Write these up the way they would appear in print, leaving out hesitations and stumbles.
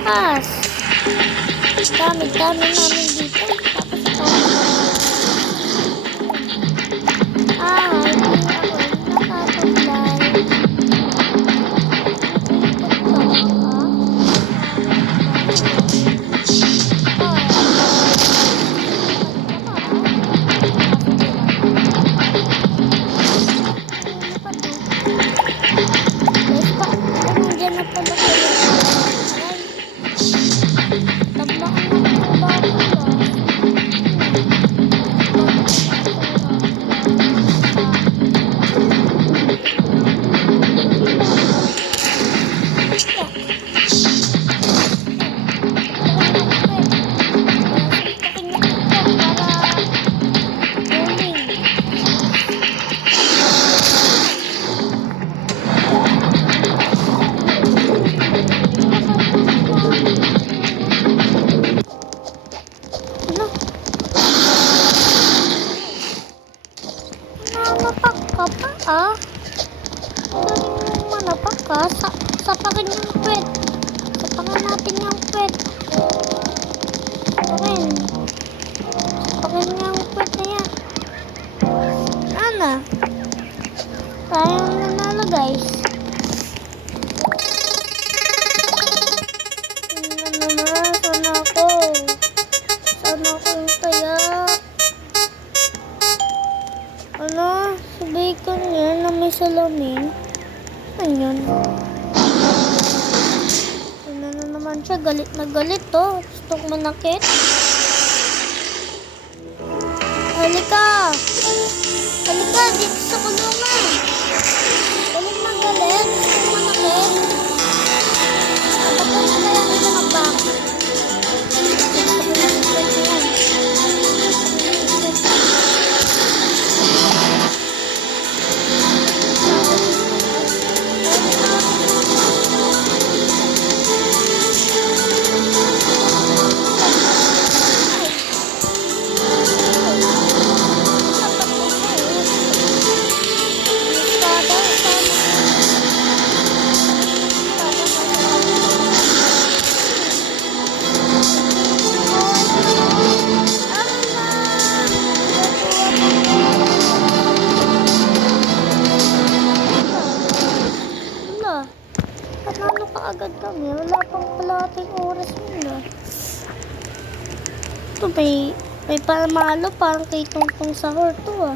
lakas. Dami namin dito. Hindi ako nakatablay. Nandiyan na pala kayo. Tablaan na po ba ako ba? Manapak ka pa ah. Galing mong manapak ka. Sapakin yung pet. Sapakin natin yung pet. Sapakin. Sapakin yung pet na yan. Ana. Tayong nanalo guys. Sana ako. Sana ako yung taya. Ano? Si Bacon yan na may salamin. Ano yun? Ano na naman siya? Galit na galit to. Gustong manakit. Halika! Halika! Dito sa kulungan! Galit na galit. Gustong manakit. Abatan na kaya nila ng bak. Panalo ka agad kami. Wala pang kalating oras yun ah. Ito may pamalo parang kay Tungtong Sahur to ah.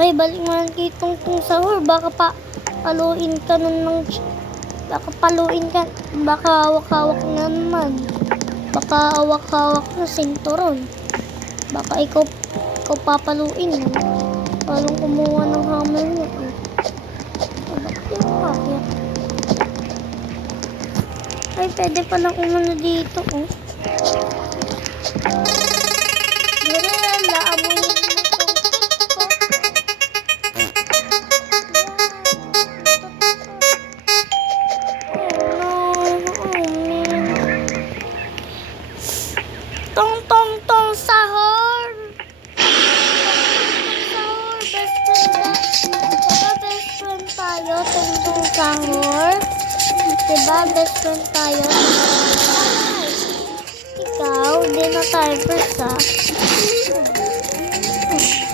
Ay balik mo lang kay Tungtong Sahur. Baka paluin ka nun ng... Baka paluin ka. Baka hawak-hawak na naman. Baka hawak-hawak na sinturon. Baka ikaw papaluin. Palong kumuha ng hammer niya eh. Bakit yung kaya? Ay, pwede palang umano dito, oh. Wala, amoy yung Tong Sahur! Tong Sahur, best friend tayo, Tong Sahur. Diba, best friend tayo? Ikaw, di na tayo first, ha?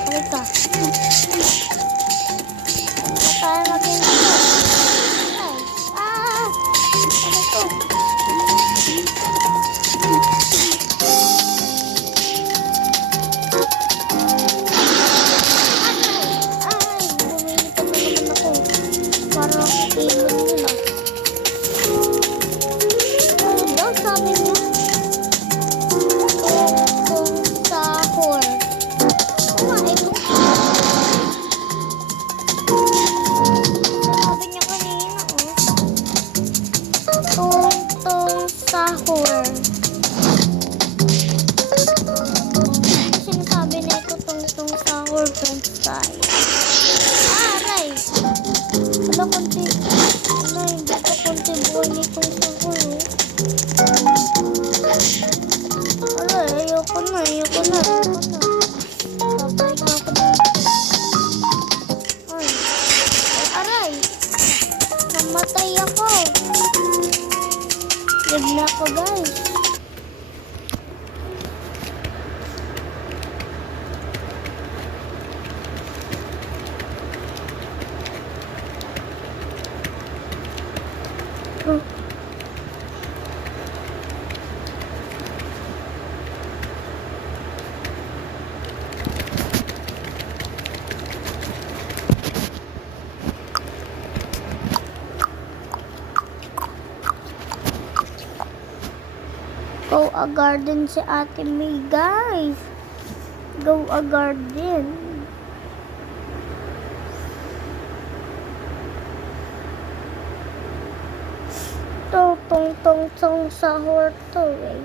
Halika. Hindi na tayo maging ano to? Bumili pa na naman ako. Parang itilog nila. Sabi niya, Tong Sahur. Sabi niya kanina, oh. Tong Sahur. Sinasabi na ito, Tong Sahur, French fry. Aray! Wala konti. Hindi pa konti buhay ni Tong Sahur, oh. Ayoko na. Babalik na ako dito. Ay, aray. Namatay ako. subscribe na ako guys. Go a garden si Ate May, guys. Go a garden. Tong sahur to eh.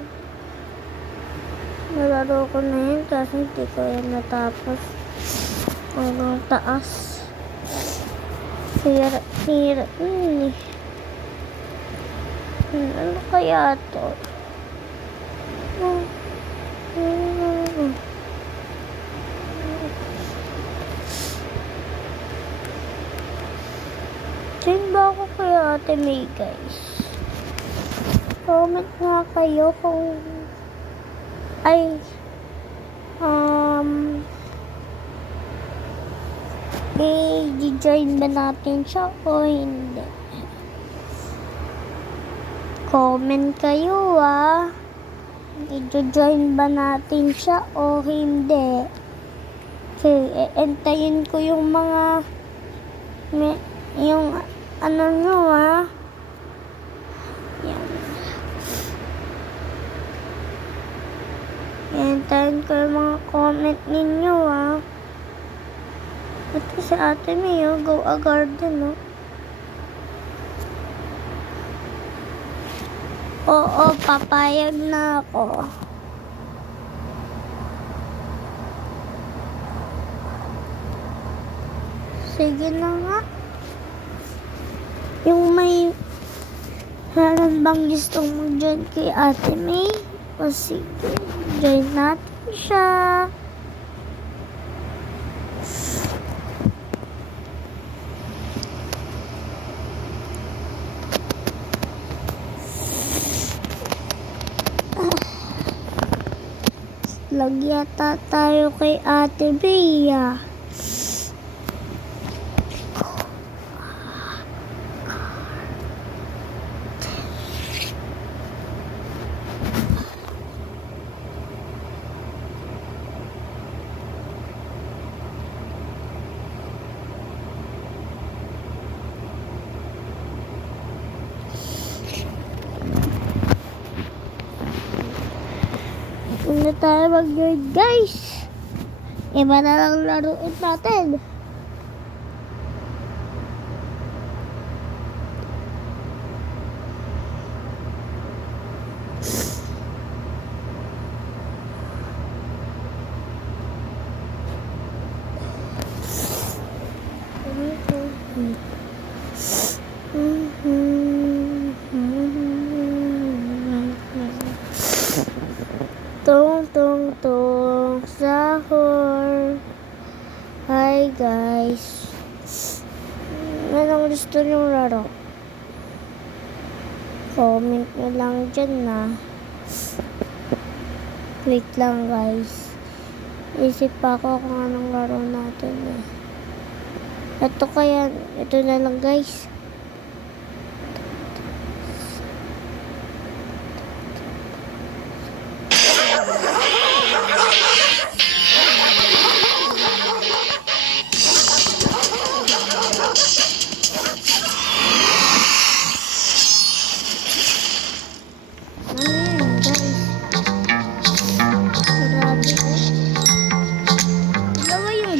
Nalaro ko na yun kasi hindi ko yan natapos. Hanggang taas. Hirap eh. Ano kaya to? Saan ba ako kaya Ate May, guys? Comment nga kayo kung i-join ba natin siya o hindi? Comment kayo i-join ba natin siya o hindi? Okay, entayin ko yung mga yung ano nyo yan. Entayin ko yung mga comment ninyo Ito si Ate May go a garden Oo, papayag na ako. Sige na nga. Yung may meron bang gustong mag-join kay Ate May? O sige, join natin siya. Lagyata tayo kay Ate Bea. Hindi tayo mag-join, guys. Iba na lang laruin natin. Tong sahur. Hi guys. Anong gusto nyo laro? Comment nyo lang dyan Wait lang guys. Isip pa ako kung anong laro natin Ito na lang guys.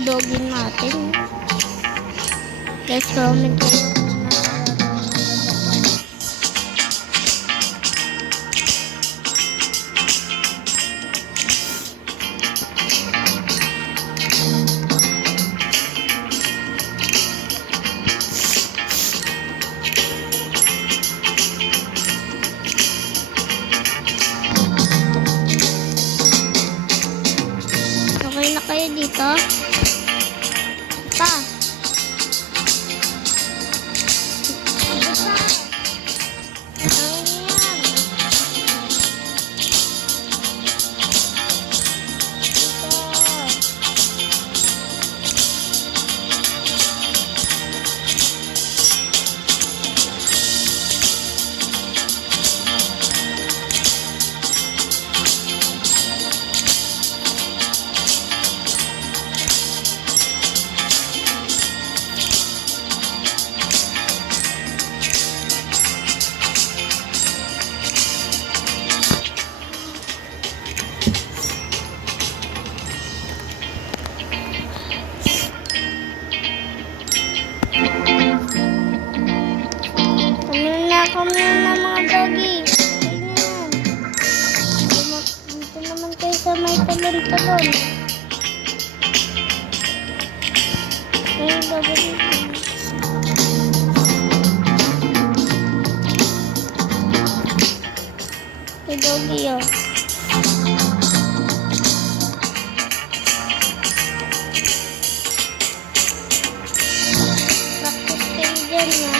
Dogin natin. Guys, comment kayo okay na kayo dito. Pa. Ano yan? kami na mga doggy. Ganyan. Dito naman kayo sa may talon-talon. Ayun, doggy. Hey, doggy, oh. Practice kayo dyan, ha.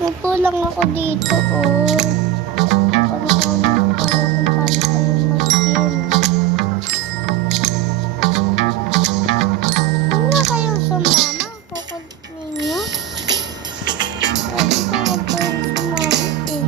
Upo lang ako dito, oh. Paano kung paano kayo mag-game. Ano na kayo sumama? Pukod ninyo? Sabi ko huwag kayong sumama, eh.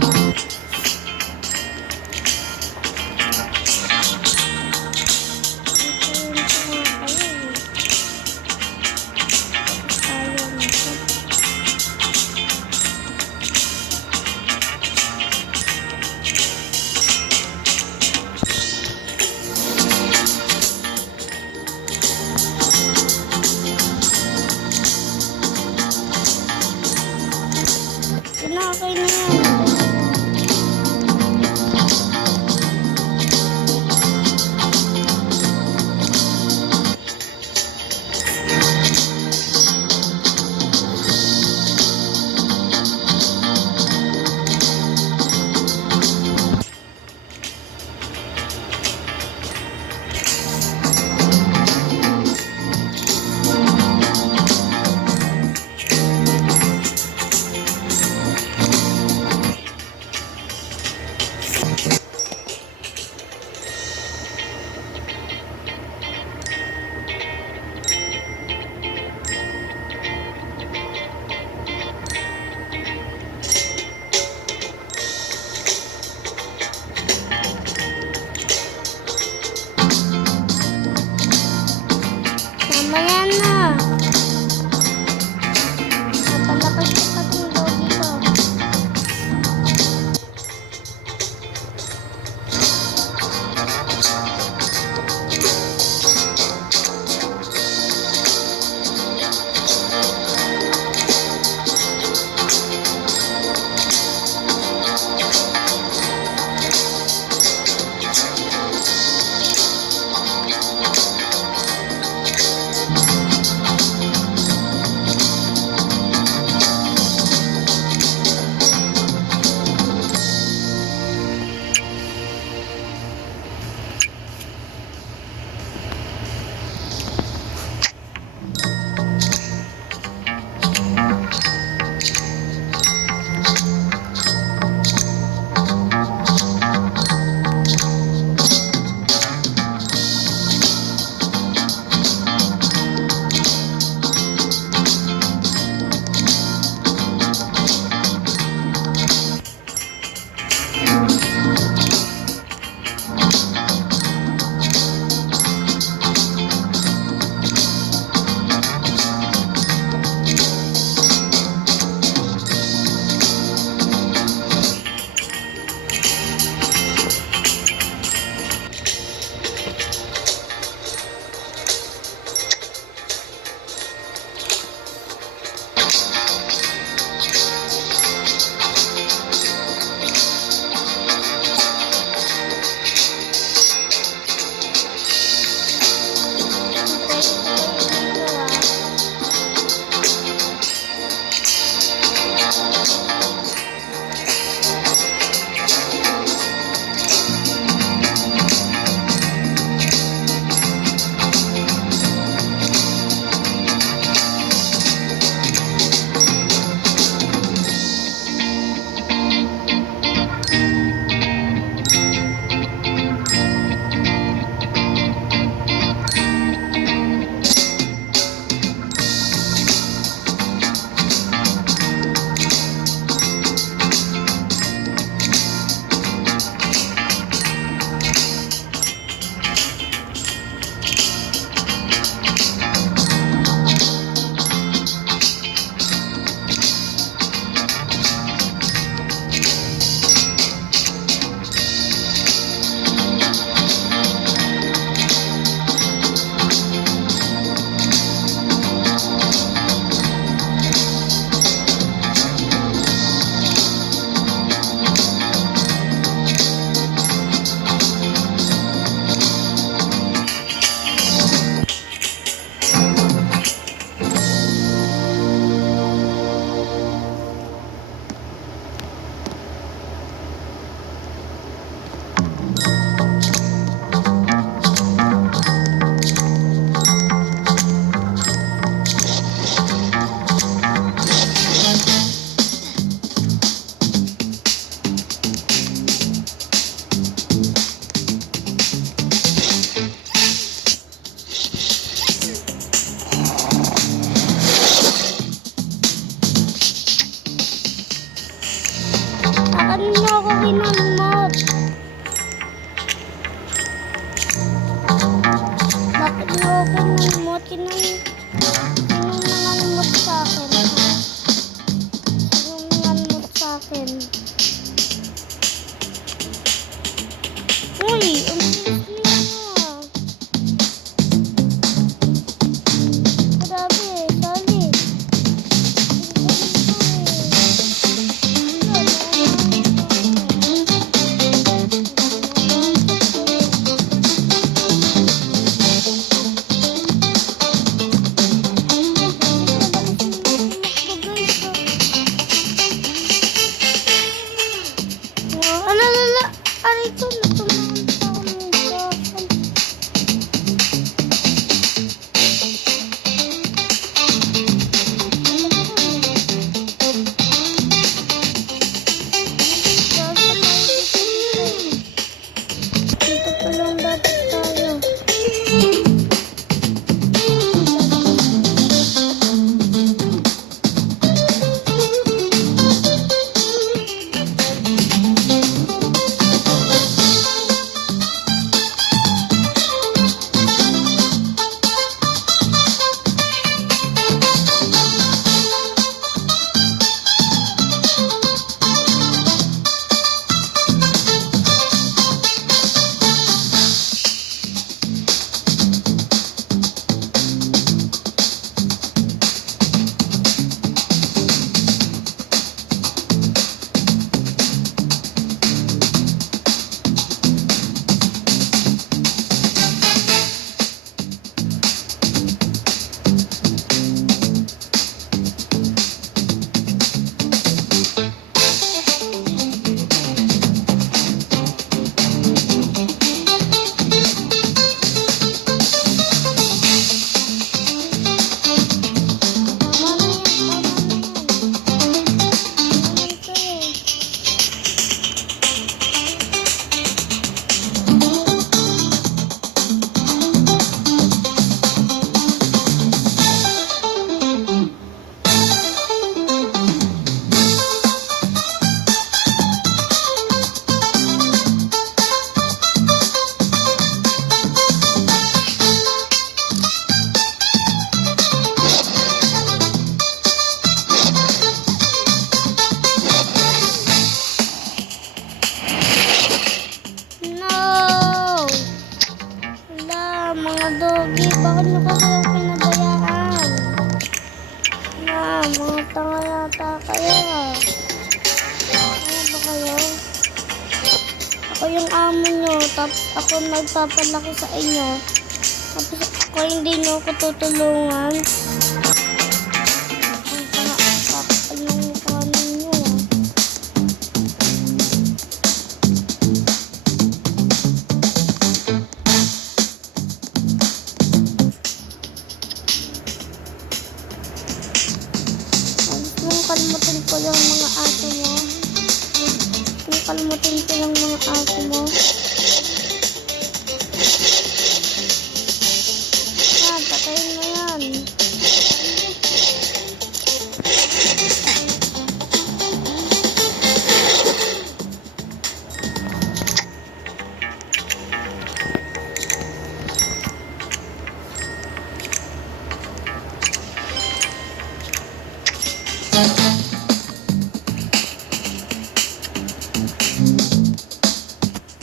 Uy, ang bilis niya. Grabe, sali. Alala, aray ko, natumahan pa ako ng sakal. Dito pa lang dapat tayo. No! Wala, mga doggy, bakit nyo kasi ako pinabayaan? Na, mga tanga yata kayo. Ano ba kayo? Ako yung amo nyo, tapos ako nagpapalaki sa inyo. Tapos ako hindi nyo ako tutulungan. Ang tanga, kakapal ng mukha ninyo. Kalmutin ko yung mga aso mo. Kalmutin ko yung mga aso mo. Patayin mo yan.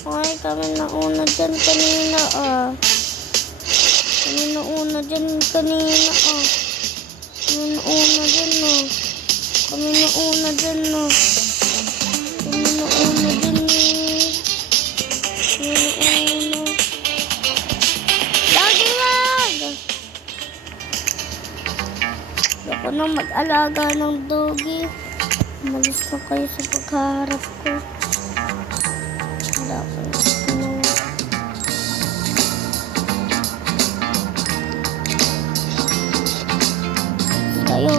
Ay, kami nauna dyan kanina Kami nauna dyan kanina Kami nauna dyan Kami nauna dyan Kami nauna dyan Kami nauna. Lagi wag! Ako na mag-alaga ng doggy. Umalis na kayo sa pagkaharap ko. Wala ko na. Kayo.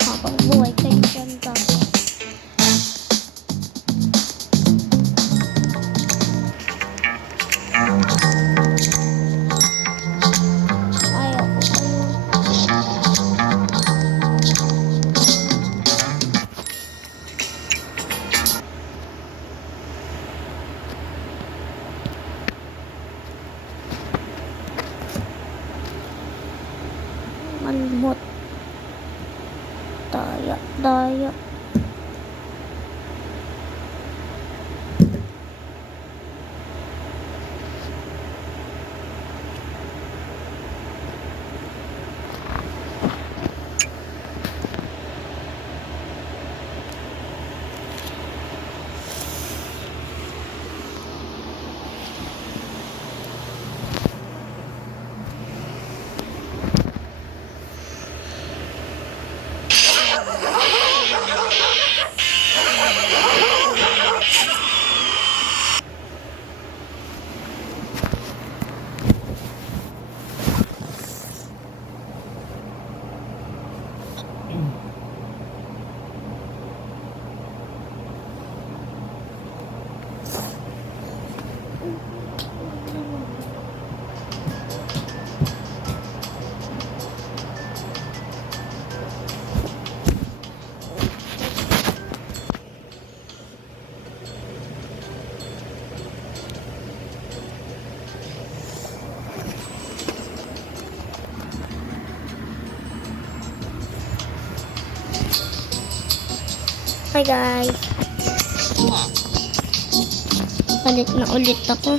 Habang buhay kayo dyan dapat. Malmot tayo. Daya, daya. Hi guys. Palit na ulit ako.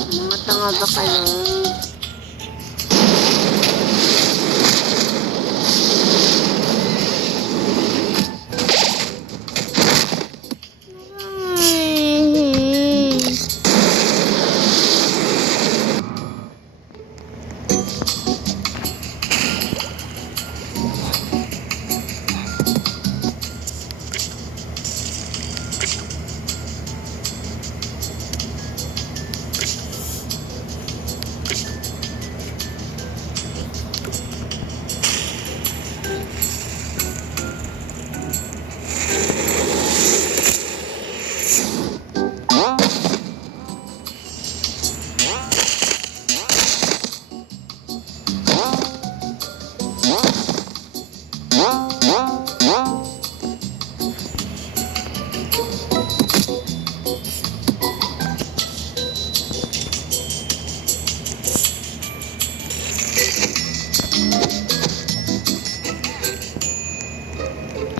Mga tanga ba kayo?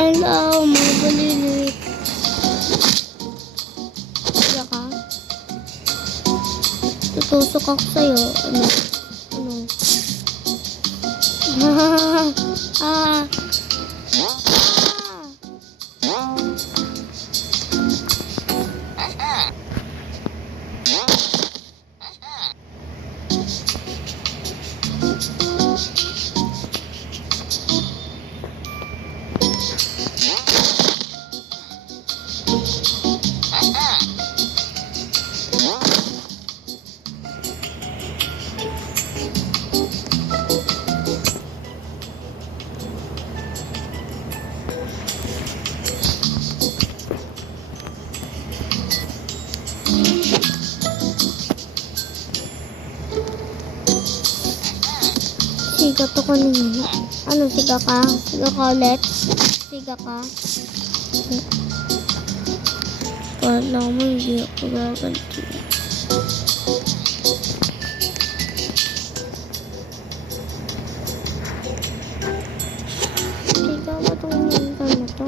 Hello, mga balilit. Kaya ka? Tutusok ako sa'yo. Ano? Ah. Siga to kanina. Ano, siga ka? Siga ka ulit? Siga ka? Kala mo hindi ako gaganti. Siga ba itong minsan na to?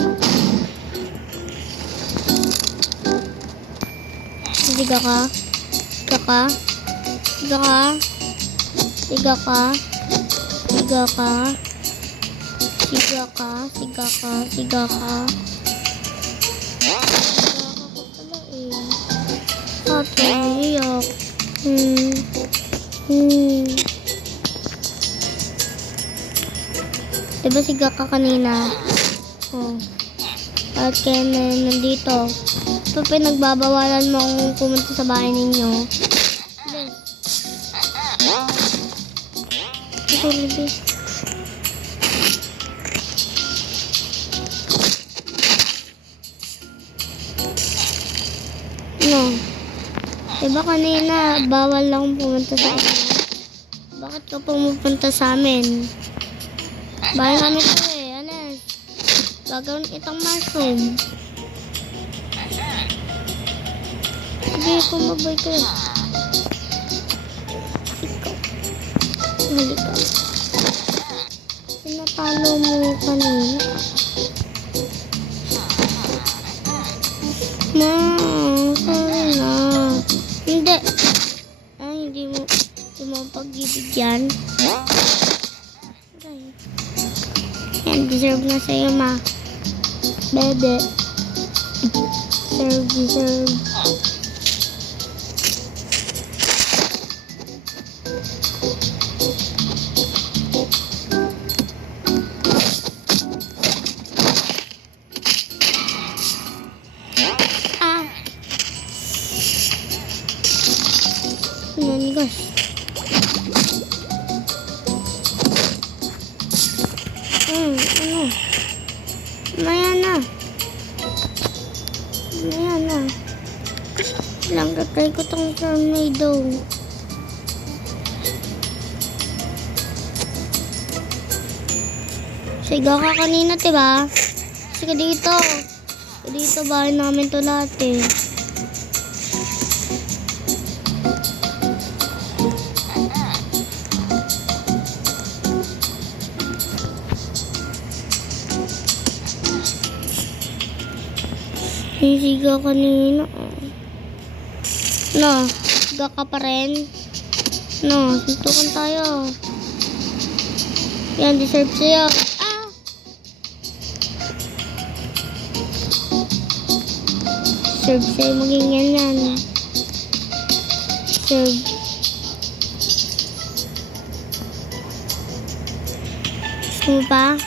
Siga ka? Siga ka? Siga ka? Siga ka? Siga ka? Siga ka? Siga ka? Siga ka? Siga ka pala eh. Ate, iyak. Diba siga ka kanina? Oh. At kaya na nandito. So, pinagbabawalan mo akong pumunta sa bahay ninyo. Yes. Ito, Libby. No. Diba kanina, bawal lang pumunta sa inyo? Bakit ka pumupunta sa amin? Bahay namin ito eh, alas. Gagawin itong mushroom. Sige, kumabay ka. Ikaw. Halika. Pinatalo mo kanina. Ma, sorry na. Hindi. Ay, hindi mo pagbibigyan. Yan, deserve na sa'yo, ma. Bebe. Deserve. Ah. Nanigas. Ano? Maya na. Lang gagay ko tong tornado. Sigaw ka kanina, diba? Sige dito. Dito bahay namin to lahat eh. Sigaw kanina. No, sigaw ka pa rin. No, suntukan tayo. Yan, deserve sa'yo. Ah! Deserve sa'yo maging ganyan. Deserve. Gusto mo pa?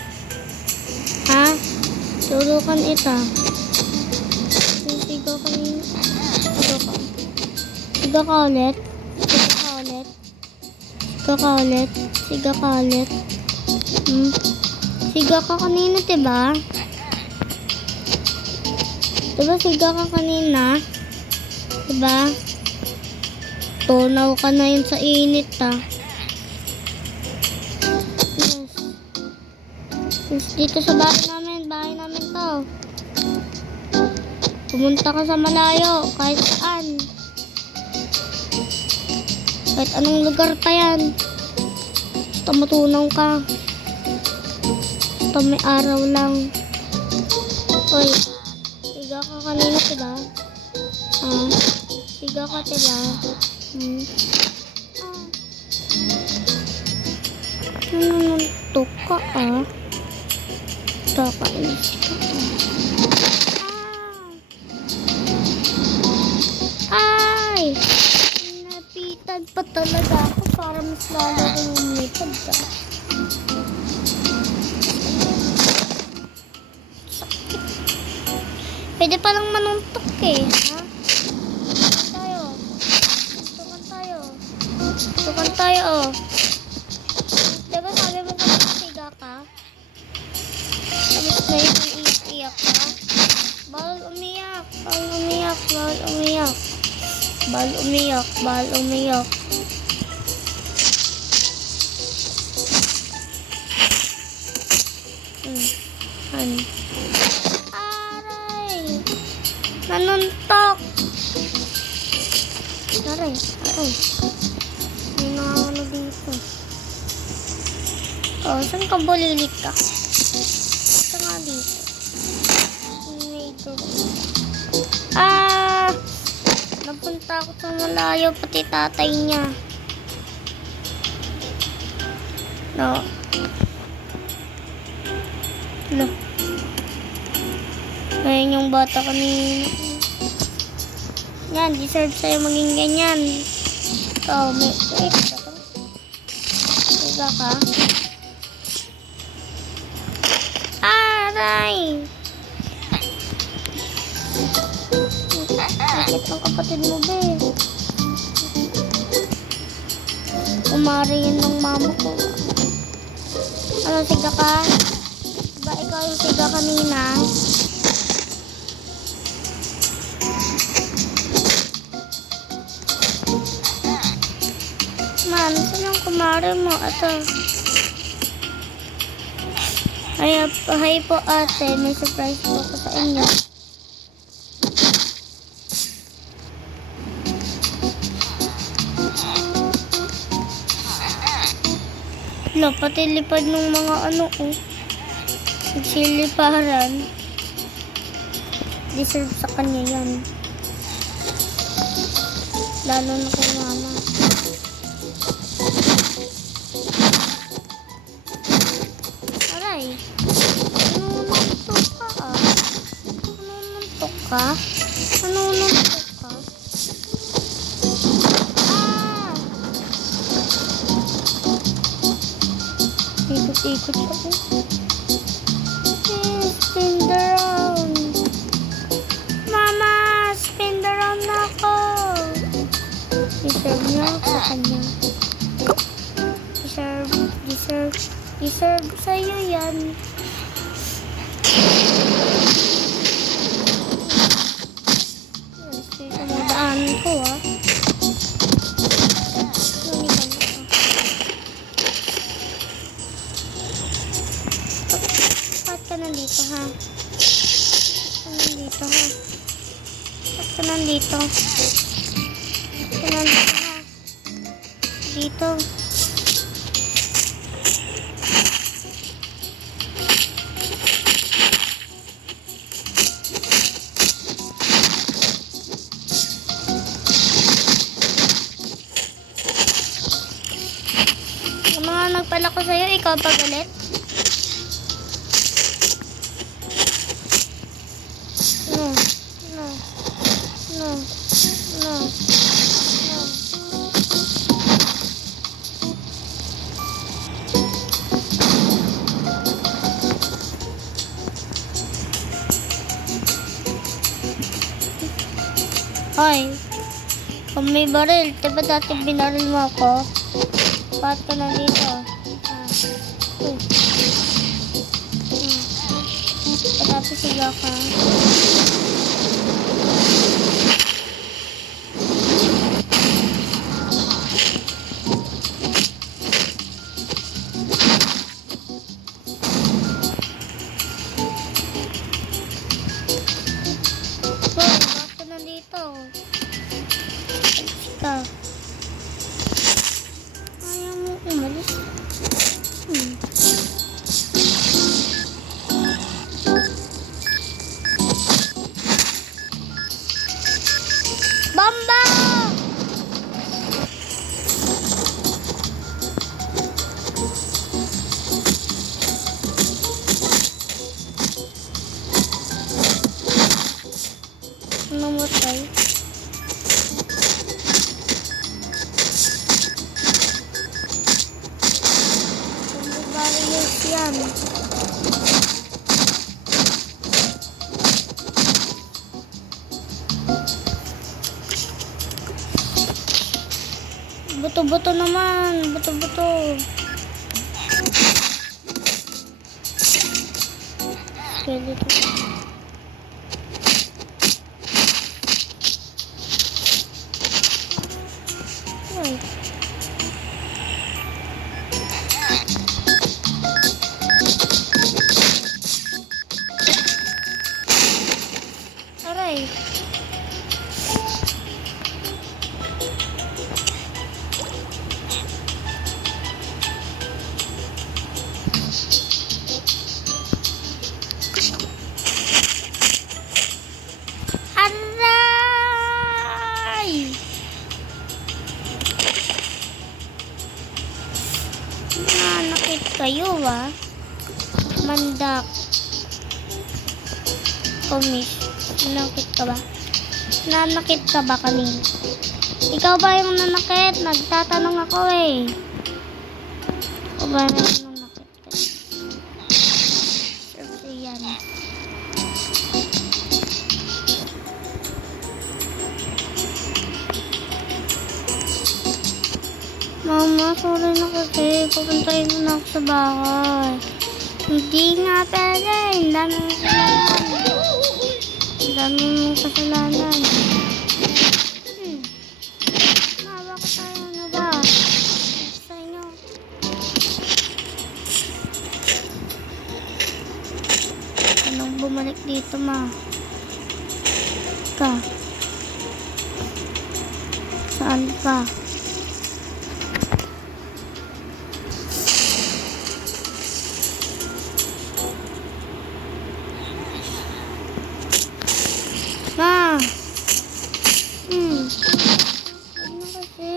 Ha? Tulukan ito. Sigaw kanina. Sigaw ka ulit. Sigaw ka kanina, diba? Sigaw ka kanina? Diba? Tunaw ka na yun sa init, ah. Yes. Dito sa bahay namin to. Pumunta ka sa malayo, kahit saan. Kahit anong lugar pa yan. Basta matunaw ka. Basta may araw lang. Hoy, siga ka kanina, diba? Siga ka, diba? Nanununtok ka, ah. Kakainis ka, Ay! Napitan pa talaga ako para mas lalo kong umipad ka. Pwede palang manuntok eh, ha? Tukan tayo, oh. Diba sabi mo kung siga ka? Tapos na yung iiyak ka? Bawal umiyak. Aray! Nanuntok! Aray. May nakakano dito. Oh, saan ka bulilit ka? Ito nga dito. Napunta ako sa malayo, pati tatay niya. No. Ngayon yung bata kanina. Yan, deserve sa'yo maging ganyan. Ito, may siga ka. Aray! Sakit ng kapatid mo, be. Umari yun ng mama ko. Ano, siga ka? Ba ikaw yung siga kanina? Man, saan yung kumari mo? Ito. Hi po ate, may surprise po ko sa inyo. Lo, pati lipad ng mga ano oh. Nagsiliparan. Deserve sa kanya yan. Lalo na kay mama. Aray. Nanununtok ka ah. Nanununtok ka? Nanununtok ka? Ikot-ikot siya po. Spin the round. Mama, spin the round na ako. Deserve niya sa kanya. Deserve sa'yo yan. Ito mo daanan ko ah. Ba't ka nandito ha? Ba't ka nandito? Ha? Dito. Yung mga nagpala ko sa'yo, ikaw pagalit? No. Hoy, kung may baril, diba dati binaril mo ako? Bakit ka nandito? Dati siga ka. Ayaw mo umalis. Bamba! Namatay. Yan. Buto-buto naman. Buto-buto. Skeleton. Ay. Aray. Aray! Nanakit kayo ah. Mandak. Komish. Nanakit ka ba? Nanakit ka ba kanina? Ikaw ba yung nanakit? Nagtatanong ako eh. Ikaw ba yung nanakit ka? Serve yan. sorry na kasi. Pupuntahin mo na ako sa bahay. Hindi nga talaga. Ang dami mong kasalanan. Ang dami mong kasalanan. Mawa ko tayo na ba? Sa inyo. Anong bumalik dito, ma? Ka. Saan pa? Ma! Ano kasi?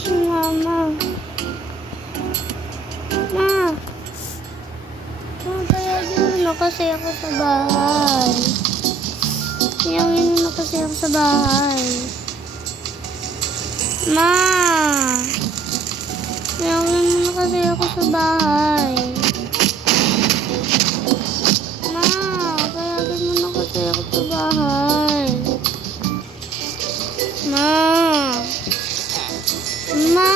Si mama. Ma! Kaya yun na kasi ako sa bahay. Kaya yun na kasi ako sa bahay. Ma! Kaya yun na kasi ako sa bahay. Ma! Kaya yun na kasi ako sa bahay. Ma! Ma!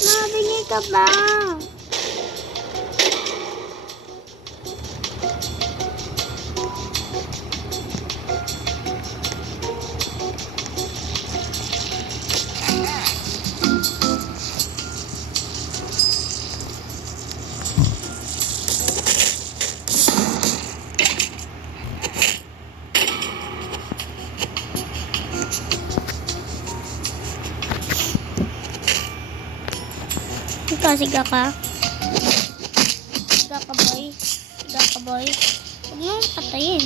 Mabigay ka ba? Siga ka? Siga ka, boy? Siga ka, boy? Huwag mo patayin.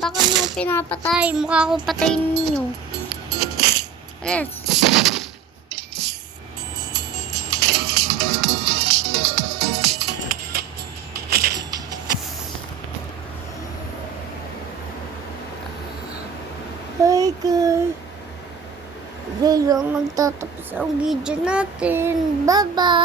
Baka mo pinapatay. Mukha ko patayin ninyo. Yes. Hi guys. Ngayon magtatapos ang video natin. Bye bye.